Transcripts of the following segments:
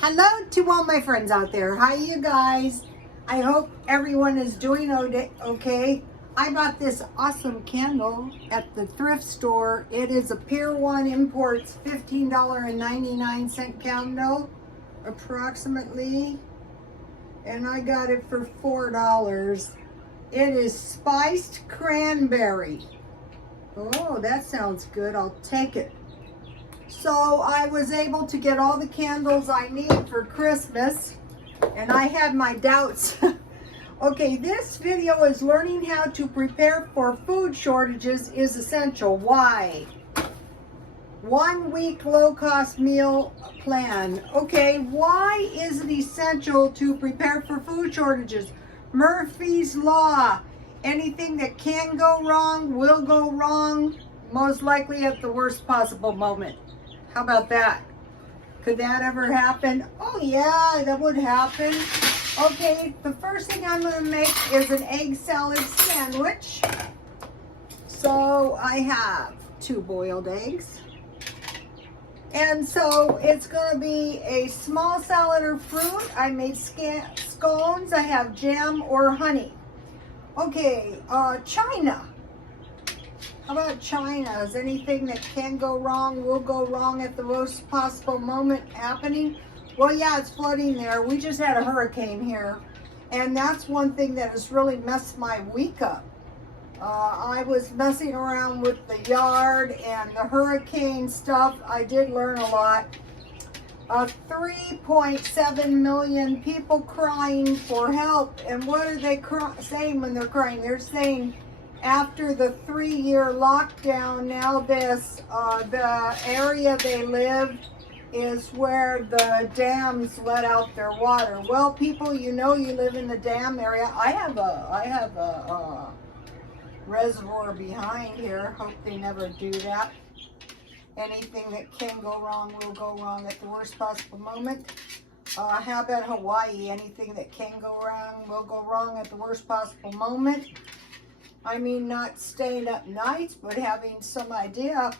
Hello to all my friends out there. Hi, you guys. I hope everyone is doing okay. I bought this awesome candle at the thrift store. It is a Pier 1 Imports $15.99 candle, approximately. And I got it for $4. It is spiced cranberry. Oh, that sounds good. I'll take it. So I was able to get all the candles I need for Christmas, and I had my doubts. Okay, this video is learning how to prepare for food shortages is essential. Why? 1 week low-cost meal plan. Okay, why is it essential to prepare for food shortages? Murphy's Law. Anything that can go wrong will go wrong, most likely at the worst possible moment. How about that? Could that ever happen? Oh yeah, that would happen. Okay, the first thing I'm gonna make is an egg salad sandwich. So I have 2 boiled eggs. And so it's gonna be a small salad or fruit. I made scones. I have jam or honey. Okay, China. How about China? Is anything that can go wrong will go wrong at the worst possible moment happening? Well, yeah, it's flooding there. We just had a hurricane here. And that's one thing that has really messed my week up. I was messing around with the yard and the hurricane stuff. I did learn a lot. 3.7 million people crying for help. And what are they saying when they're crying? They're saying, after the 3-year lockdown, now the area they live is where the dams let out their water. Well, people, you know, you live in the dam area. I have a reservoir behind here. Hope they never do that. Anything that can go wrong will go wrong at the worst possible moment. How about Hawaii? Anything that can go wrong will go wrong at the worst possible moment. I mean, not staying up nights, but having some idea.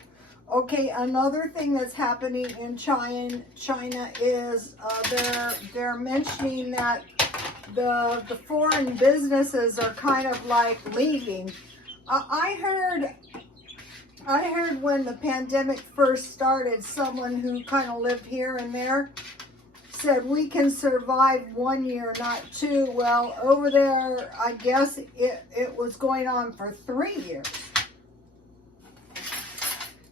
Okay, another thing that's happening in China is they're mentioning that the foreign businesses are kind of like leaving. I heard when the pandemic first started, someone who kind of lived here and there said we can survive 1 year, not 2. Well, over there, I guess it was going on for 3 years.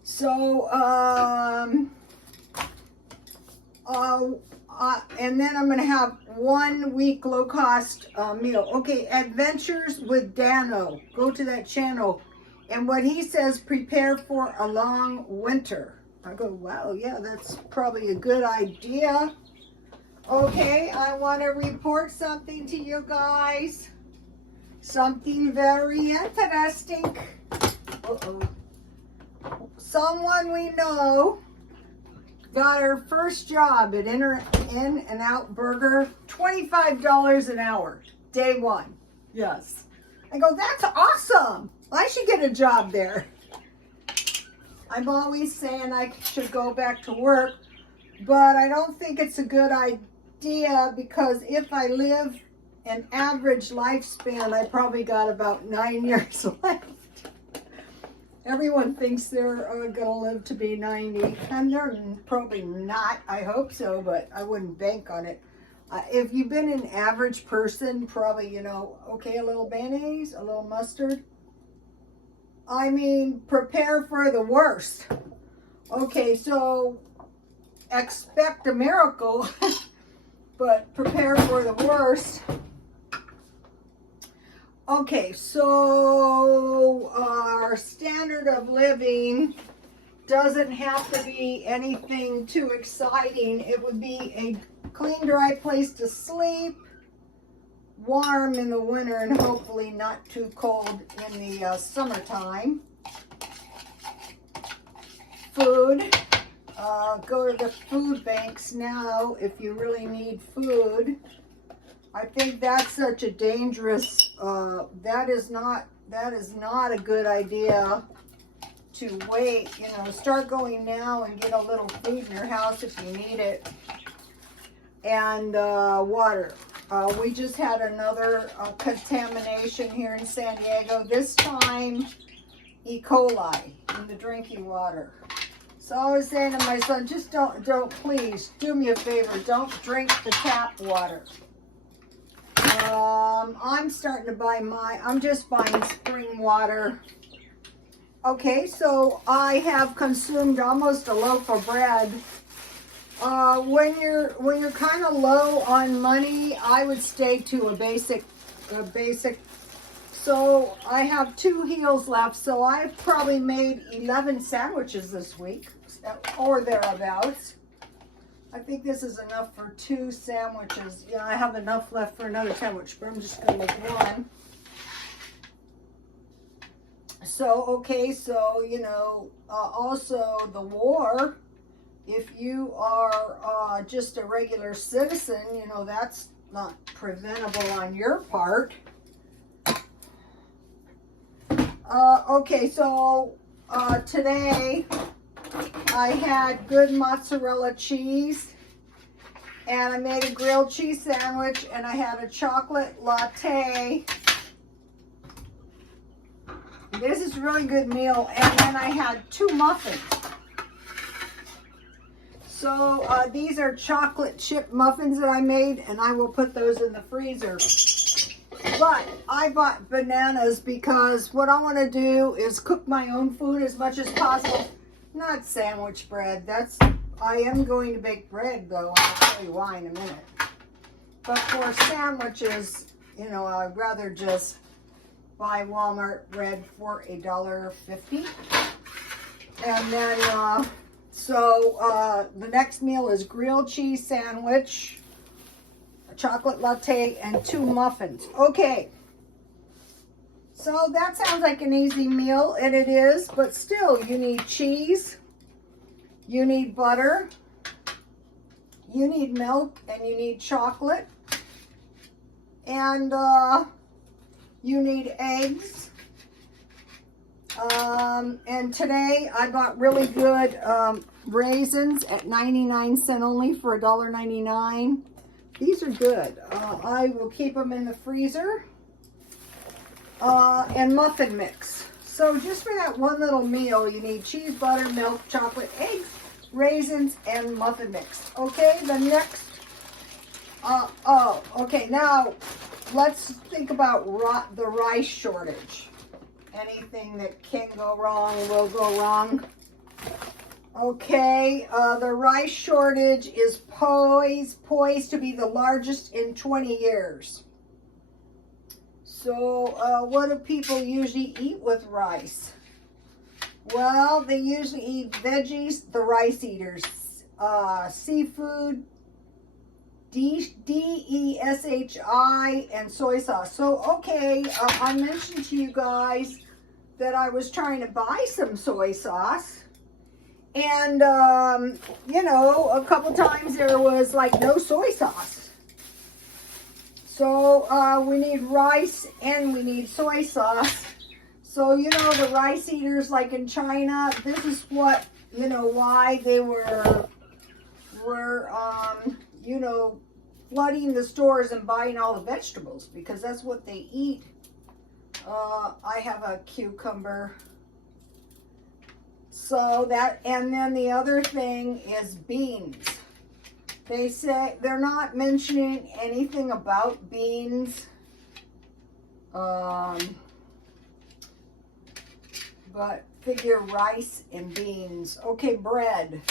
So, and then I'm going to have 1 week low-cost meal. Okay, Adventures with Dano. Go to that channel. And what he says, prepare for a long winter. I go, wow, yeah, that's probably a good idea. Okay, I want to report something to you guys. Something very interesting. Uh-oh. Someone we know got her first job at In-N-Out Burger, $25 an hour, day 1. Yes. I go, that's awesome. I should get a job there. I'm always saying I should go back to work, but I don't think it's a good idea because if I live an average lifespan, I probably got about 9 years left. Everyone thinks they're going to live to be 90, and they're probably not. I hope so, but I wouldn't bank on it. If you've been an average person, probably, you know, okay, a little mayonnaise, a little mustard. I mean, prepare for the worst. Okay, so expect a miracle, but prepare for the worst. Okay, so our standard of living doesn't have to be anything too exciting. It would be a clean, dry place to sleep, warm in the winter, and hopefully not too cold in the summertime. Food. Go to the food banks now if you really need food. I think that's such a dangerous, that is not a good idea to wait. You know, start going now and get a little food in your house if you need it. and water. We just had another contamination here in San Diego. This time, E. coli in the drinking water. So I was saying to my son, just don't please do me a favor. Don't drink the tap water. I'm starting to buy I'm just buying spring water. Okay, so I have consumed almost a loaf of bread. When you're kind of low on money, I would stay to a basic. So I have 2 heels left, so I've probably made 11 sandwiches this week, or thereabouts. I think this is enough for 2 sandwiches. Yeah, I have enough left for another sandwich, but I'm just gonna make one. So, okay, so, you know, also the war, if you are just a regular citizen, you know, that's not preventable on your part. Okay, so today I had good mozzarella cheese, and I made a grilled cheese sandwich, and I had a chocolate latte. This is a really good meal, and then I had 2 muffins. So these are chocolate chip muffins that I made, and I will put those in the freezer. But I bought bananas because what I want to do is cook my own food as much as possible. Not sandwich bread. I am going to bake bread though. I'll tell you why in a minute. But for sandwiches, you know, I'd rather just buy Walmart bread for $1.50. And then, the next meal is grilled cheese sandwich, chocolate latte, and 2 muffins. Okay, so that sounds like an easy meal, and it is, but still, you need cheese, you need butter, you need milk, and you need chocolate, and you need eggs. And today I bought really good raisins at 99 cents only for $1.99. These are good. I will keep them in the freezer. And muffin mix. So just for that one little meal, you need cheese, butter, milk, chocolate, eggs, raisins, and muffin mix. Okay, the next, okay, now let's think about the rice shortage. Anything that can go wrong will go wrong. Okay, the rice shortage is poised to be the largest in 20 years. So what do people usually eat with rice? Well, they usually eat veggies, the rice eaters, seafood, DESHI, and soy sauce. So, okay, I mentioned to you guys that I was trying to buy some soy sauce. And, you know, a couple times there was like no soy sauce. So we need rice and we need soy sauce. So, you know, the rice eaters like in China, this is what, you know, why they were you know, flooding the stores and buying all the vegetables, because that's what they eat. I have a cucumber. So that, and then the other thing is beans. They say, they're not mentioning anything about beans. But figure rice and beans. Okay, bread.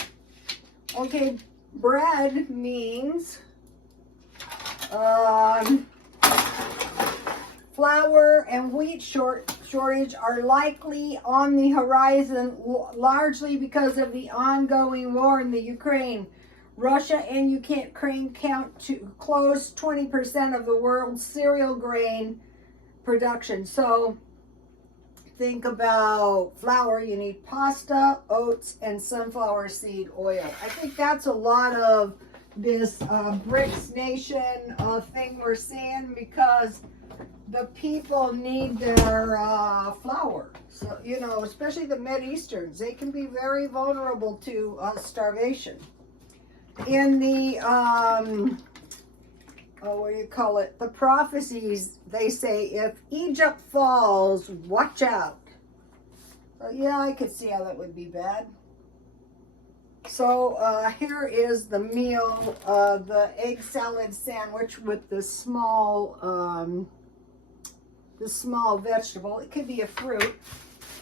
Okay, bread means flour and wheat shortage are likely on the horizon, largely because of the ongoing war in the Ukraine. Russia and Ukraine count to close 20% of the world's cereal grain production. So think about flour, you need pasta, oats, and sunflower seed oil. I think that's a lot of this BRICS nation thing we're seeing, because the people need their flour. So, you know, especially the Mideasterns, they can be very vulnerable to starvation. In the what do you call it? The prophecies, they say, if Egypt falls, watch out. So yeah, I could see how that would be bad. So here is the meal, the egg salad sandwich with the small vegetable. It could be a fruit.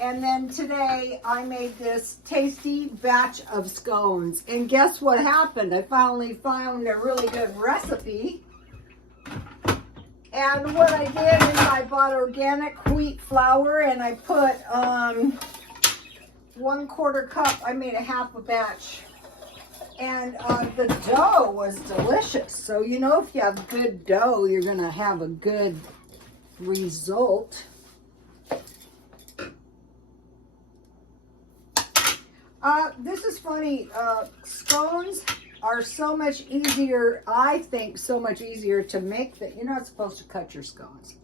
And then today I made this tasty batch of scones. And guess what happened? I finally found a really good recipe. And what I did is I bought organic wheat flour and I put 1/4 cup. I made a half a batch. And the dough was delicious. So, you know, if you have good dough, you're going to have a good result. This is funny. Scones are so much easier, I think, so much easier to make that you're not supposed to cut your scones.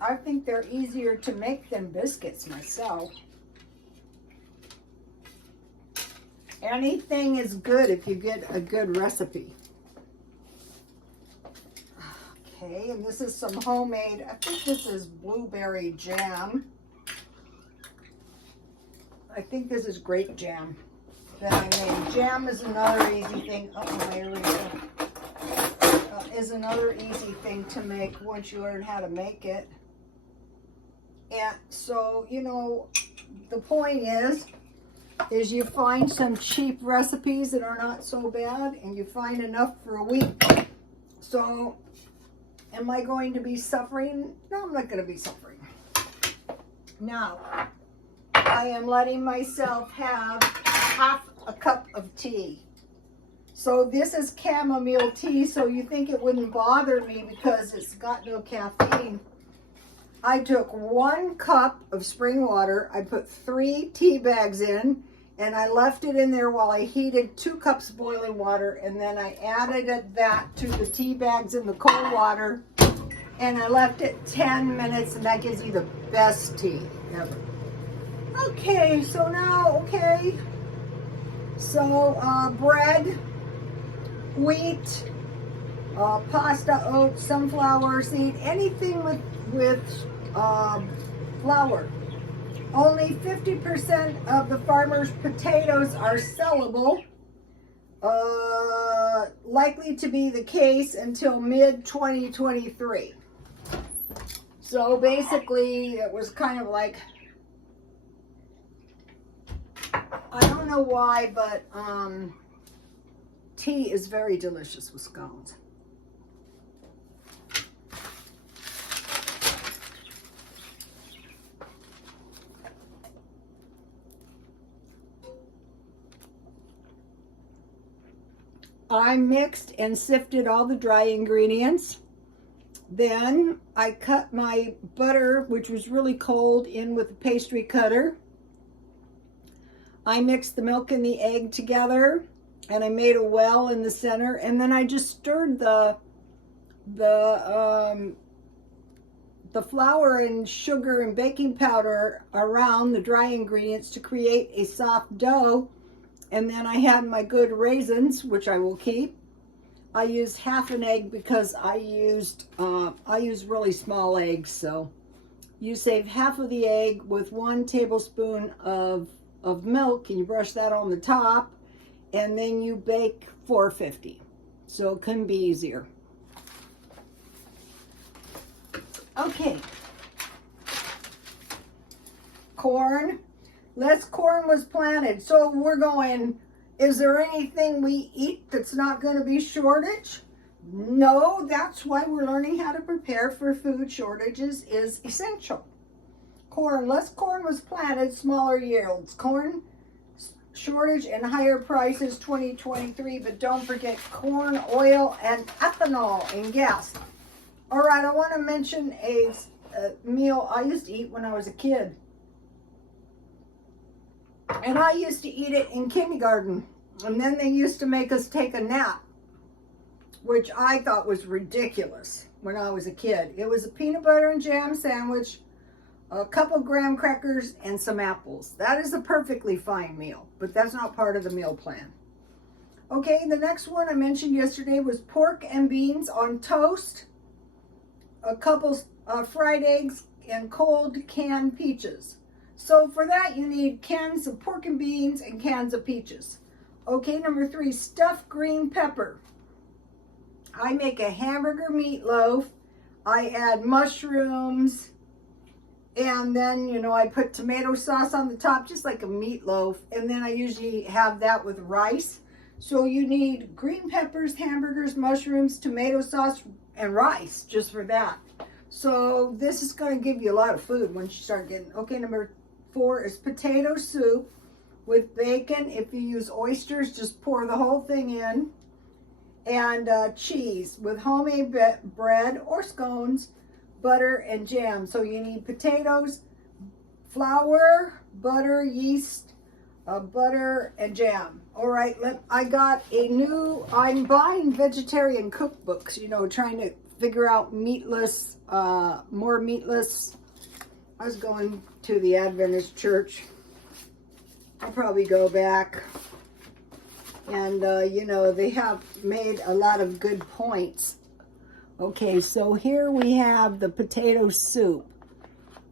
I think they're easier to make than biscuits myself. Anything is good if you get a good recipe. Okay, and this is some homemade, I think this is blueberry jam. I think this is grape jam that I made. Jam is another easy thing. Oh, here we go. Is another easy thing to make once you learn how to make it. And so, you know, the point is you find some cheap recipes that are not so bad, and you find enough for a week. So, am I going to be suffering? No, I'm not going to be suffering. Now, I am letting myself have half a cup of tea. So this is chamomile tea, so you think it wouldn't bother me because it's got no caffeine. I took 1 cup of spring water, I put 3 tea bags in, and I left it in there while I heated 2 cups of boiling water, and then I added that to the tea bags in the cold water, and I left it 10 minutes, and that gives you the best tea ever. Okay, so now, bread, wheat, pasta, oats, sunflower seed, anything with flour. Only 50% of the farmer's potatoes are sellable. Likely to be the case until mid-2023. So basically, it was kind of like, I don't know why, but tea is very delicious with scones. I mixed and sifted all the dry ingredients. Then I cut my butter, which was really cold, in with a pastry cutter. I mixed the milk and the egg together, and I made a well in the center, and then I just stirred the flour and sugar and baking powder around the dry ingredients to create a soft dough. And then I had my good raisins, which I will keep. I used half an egg because I use really small eggs, so you save half of the egg with 1 tablespoon of milk, and you brush that on the top, and then you bake 450. So it couldn't be easier. Okay. Corn. Less corn was planted. So we're going, is there anything we eat that's not going to be shortage? No, that's why we're learning how to prepare for food shortages is essential. Corn. Less corn was planted, smaller yields. Corn shortage and higher prices 2023, but don't forget corn oil and ethanol and gas. All right, I want to mention a meal I used to eat when I was a kid. And I used to eat it in kindergarten. And then they used to make us take a nap, which I thought was ridiculous when I was a kid. It was a peanut butter and jam sandwich, a couple graham crackers, and some apples. That is a perfectly fine meal, but that's not part of the meal plan. Okay, the next one I mentioned yesterday was pork and beans on toast, a couple fried eggs, and cold canned peaches. So for that, you need cans of pork and beans and cans of peaches. Okay, number 3, stuffed green pepper. I make a hamburger meatloaf. I add mushrooms, and then, you know, I put tomato sauce on the top, just like a meatloaf. And then I usually have that with rice. So you need green peppers, hamburgers, mushrooms, tomato sauce, and rice just for that. So this is going to give you a lot of food once you start getting. Okay, number 4 is potato soup with bacon. If you use oysters, just pour the whole thing in. And cheese with homemade bread or scones, butter, and jam. So you need potatoes, flour, butter, yeast, butter, and jam. All right, I'm buying vegetarian cookbooks, you know, trying to figure out meatless, more meatless. I was going to the Adventist church. I'll probably go back. And, you know, they have made a lot of good points. Okay, so here we have the potato soup.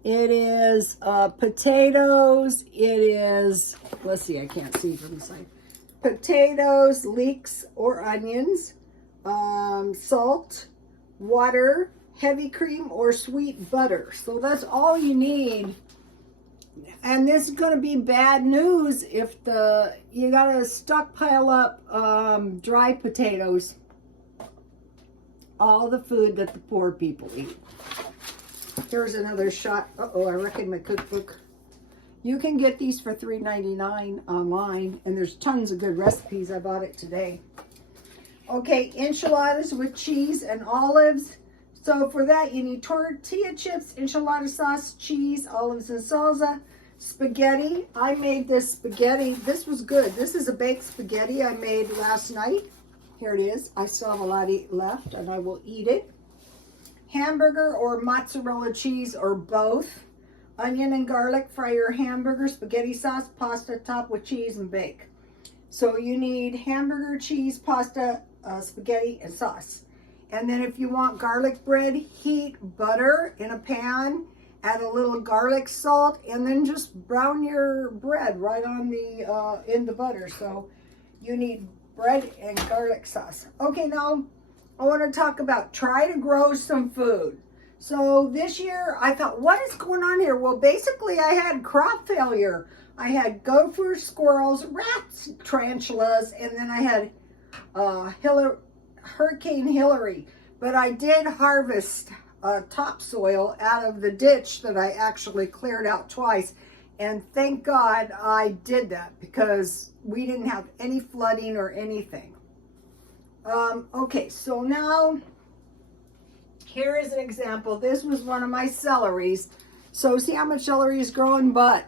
It is potatoes. It is, let's see, I can't see from the side. Potatoes, leeks or onions, salt, water, heavy cream, or sweet butter. So that's all you need. And this is going to be bad news if you got to stockpile up dry potatoes, all the food that the poor people eat. Here's another shot. Uh-oh, I reckon my cookbook. You can get these for $3.99 online, and there's tons of good recipes. I bought it today. Okay, enchiladas with cheese and olives. So for that, you need tortilla chips, enchilada sauce, cheese, olives, and salsa. Spaghetti. I made this spaghetti. This was good. This is a baked spaghetti I made last night. Here it is. I still have a lot left, and I will eat it. Hamburger or mozzarella cheese or both. Onion and garlic. Fry your hamburger, spaghetti sauce, pasta, top with cheese, and bake. So you need hamburger, cheese, pasta, spaghetti, and sauce. And then if you want garlic bread, heat butter in a pan, add a little garlic salt, and then just brown your bread right on the in the butter. So you need bread and garlic sauce. Okay, now I want to talk about try to grow some food. So this year I thought, what is going on here? Well, basically I had crop failure. I had gophers, squirrels, rats, tarantulas, and then I had Hurricane Hillary. But I did harvest topsoil out of the ditch that I actually cleared out twice. And thank God I did that because we didn't have any flooding or anything. Okay, so now here is an example. This was one of my celeries. So see how much celery is growing, but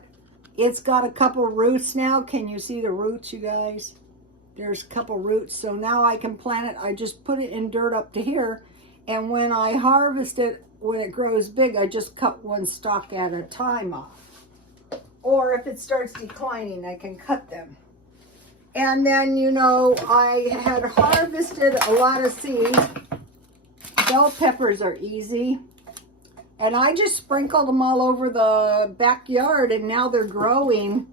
it's got a couple roots now. Can you see the roots, you guys? There's a couple roots. So now I can plant it. I just put it in dirt up to here. And when I harvest it, when it grows big, I just cut one stalk at a time off. Or if it starts declining, I can cut them. And then, you know, I had harvested a lot of seeds. Bell peppers are easy. And I just sprinkled them all over the backyard, and now they're growing.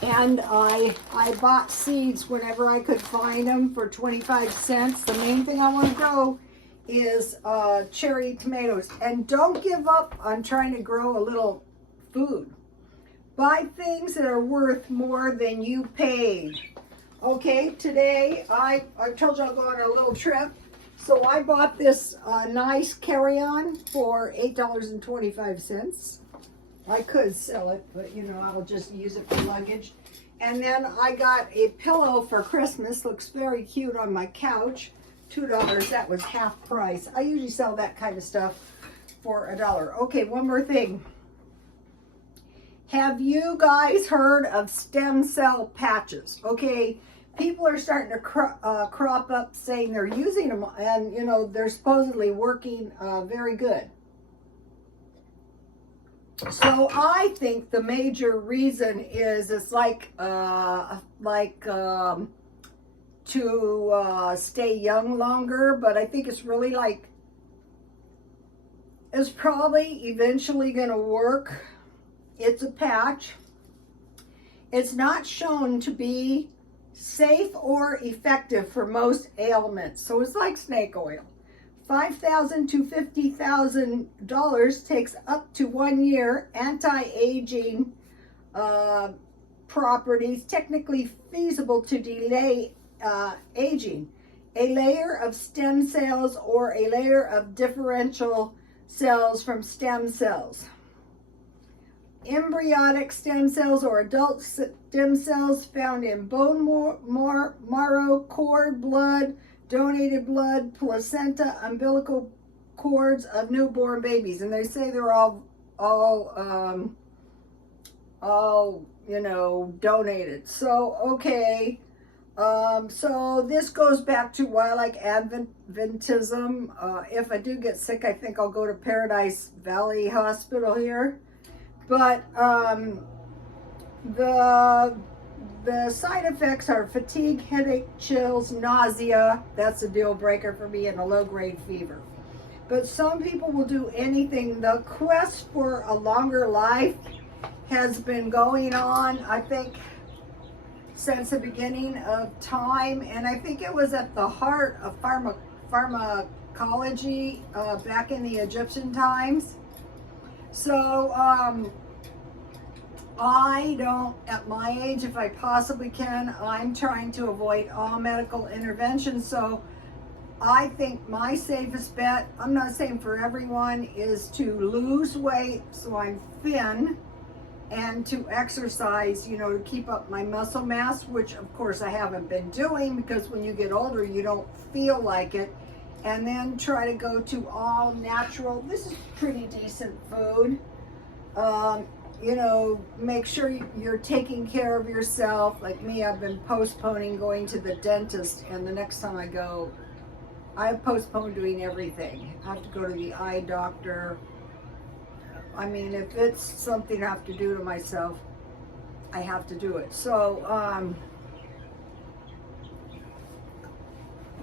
And I bought seeds whenever I could find them for 25 cents. The main thing I want to grow is cherry tomatoes. And don't give up on trying to grow a little food. Buy things that are worth more than you paid. Okay, today I told you I'll go on a little trip. So I bought this nice carry-on for $8.25. I could sell it, but you know, I'll just use it for luggage. And then I got a pillow for Christmas. Looks very cute on my couch. $2. That was half price. I usually sell that kind of stuff for $1. Okay, one more thing. Have you guys heard of stem cell patches? Okay, people are starting to crop up saying they're using them, and you know, they're supposedly working very good. So I think the major reason is it's to stay young longer, but I think it's really like, it's probably eventually going to work. It's a patch. It's not shown to be safe or effective for most ailments. So it's like snake oil. $5,000 to $50,000 takes up to 1 year. Anti-aging properties, technically feasible to delay aging. A layer of stem cells or a layer of differential cells from stem cells. Embryonic stem cells or adult stem cells found in bone marrow, cord, blood, donated blood, placenta, umbilical cords of newborn babies. And they say they're all you know, donated. So, okay. So this goes back to why I like Adventism. If I do get sick, I think I'll go to Paradise Valley Hospital here. But the side effects are fatigue, headache, chills, nausea. That's a deal breaker for me, and a low-grade fever. But some people will do anything. The quest for a longer life has been going on, I think, since the beginning of time, and I think it was at the heart of pharmacology back in the Egyptian times. So I don't, at my age, if I possibly can, I'm trying to avoid all medical intervention. So I think my safest bet, I'm not saying for everyone, is to lose weight so I'm thin, and to exercise, you know, to keep up my muscle mass, which of course I haven't been doing, because when you get older, you don't feel like it. And then try to go to all natural. This is pretty decent food. You know, make sure you're taking care of yourself. Like me, I've been postponing going to the dentist, and the next time I go, I postpone doing everything. I have to go to the eye doctor. I mean, if it's something I have to do to myself, I have to do it. So,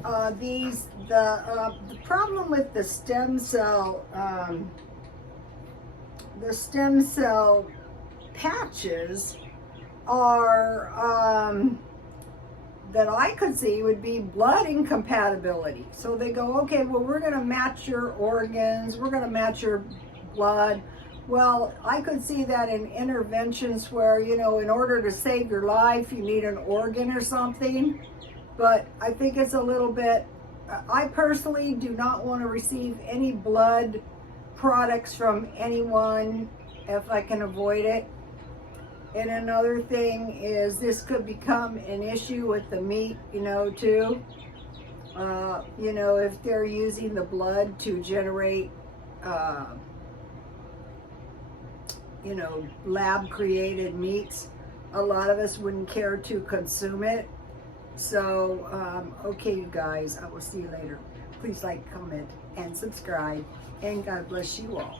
the problem with the stem cell patches are that I could see would be blood incompatibility. So they go, okay, well, we're going to match your organs, we're going to match your blood. Well, I could see that in interventions where, you know, in order to save your life, you need an organ or something. But I think it's a little bit, I personally do not want to receive any blood products from anyone if I can avoid it. And another thing is, this could become an issue with the meat, you know, too. You know, if they're using the blood to generate, you know, lab created meats, a lot of us wouldn't care to consume it. So, okay, you guys, I will see you later. Please like, comment, and subscribe, and God bless you all.